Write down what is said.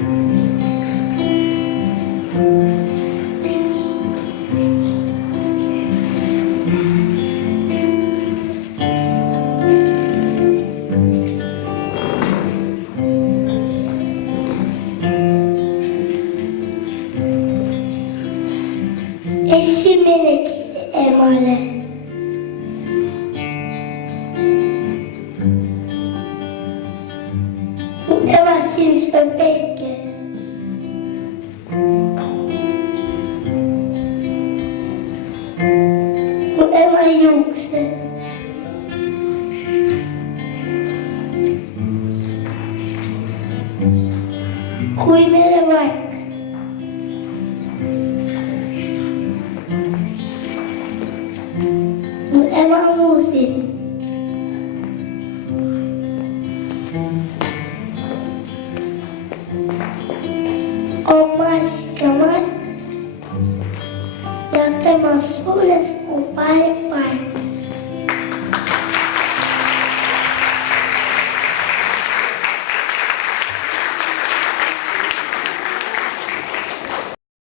Eşi melek emare. Ne var senin köpekle? Bu ne var yoksa? Kuymere var. Bu ne var musin? Mas, ya te más soles o pai.